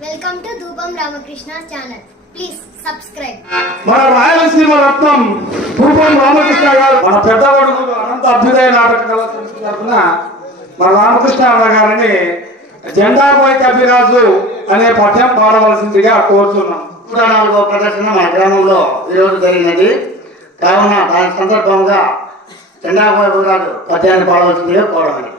Welcome to ధూపం Ramakrishna channel please subscribe మన రాయలసీమ రత్నం పూర్వం రామకృష్ణ గారు మన పెద్ద కొడుకులు అనంత అభ్యుదయ నాటక కళ తరఫున మన రామకృష్ణ అన్న గారిని జెండా కోయిత అభిరాజు అనే పద్యం పాడవలసిందిగా కోరుతున్నాం. నూట నాలుగో ప్రదర్శన మా గ్రామంలో ఈరోజు జరిగినది కావున దాని సందర్భంగా చండాబాబు గారు పద్యాన్ని పాడవలసిందిగా కోరమని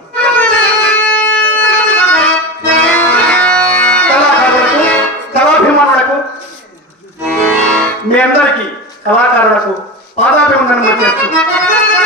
మీ అందరికీ కళాకారులకు పాదాభివందనం చేస్తున్నాం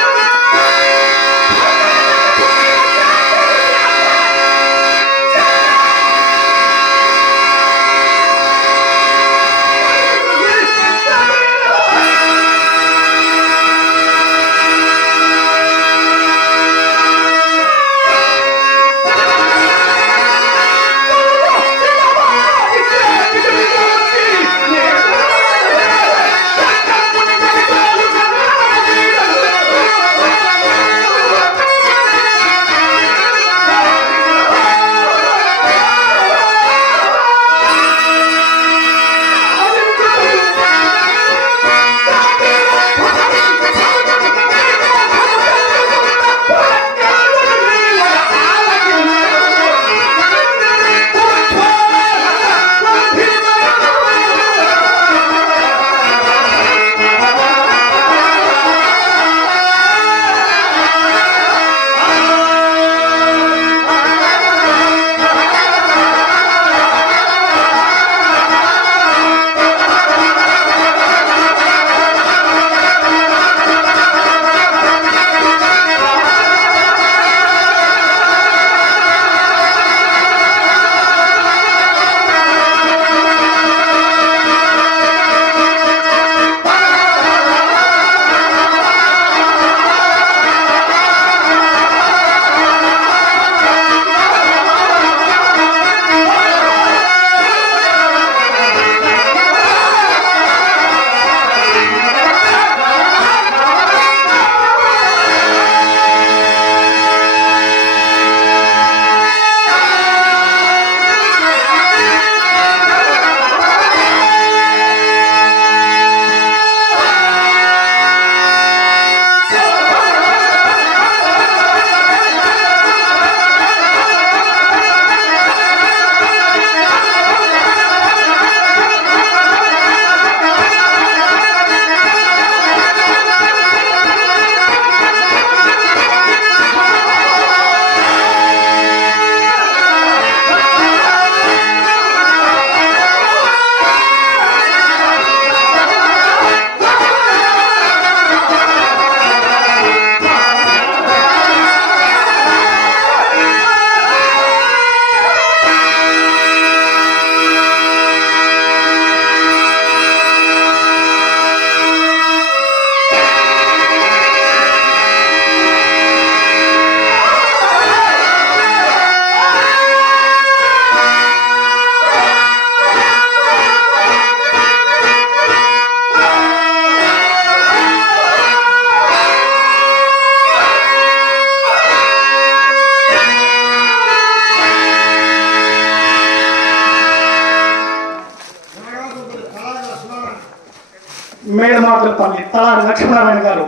మేడమాకులపల్లి తలారి లక్ష్మీనారాయణ గారు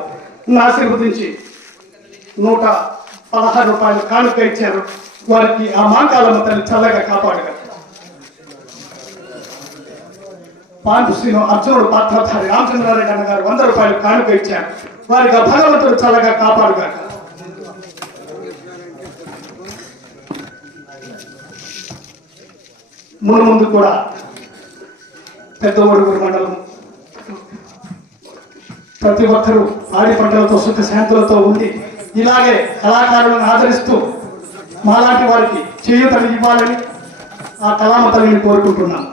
ఆశీర్వదించి నూట పదహారు రూపాయలు కానుక ఇచ్చారు. వారికి ఆ మాంకాలమ్మ తల్లి చల్లగా కాపాడగా పాండుశ్రీను అర్జునుడు పాత్రధారి రామచంద్రారెడ్డి అన్న గారు వంద రూపాయలు కానుక ఇచ్చారు. వారికి ఆ భగవంతుడు చల్లగా కాపాడుగా ముందు ముందు కూడా పెద్ద ఒడుగురు మండలం ప్రతి ఒక్కరూ ఆడి పంటలతో సుఖ శాంతులతో ఉండి ఇలాగే కళాకారులను ఆదరిస్తూ మాలాంటి వారికి చేయూతలు ఇవ్వాలని ఆ కళామతల్ని కోరుకుంటున్నాను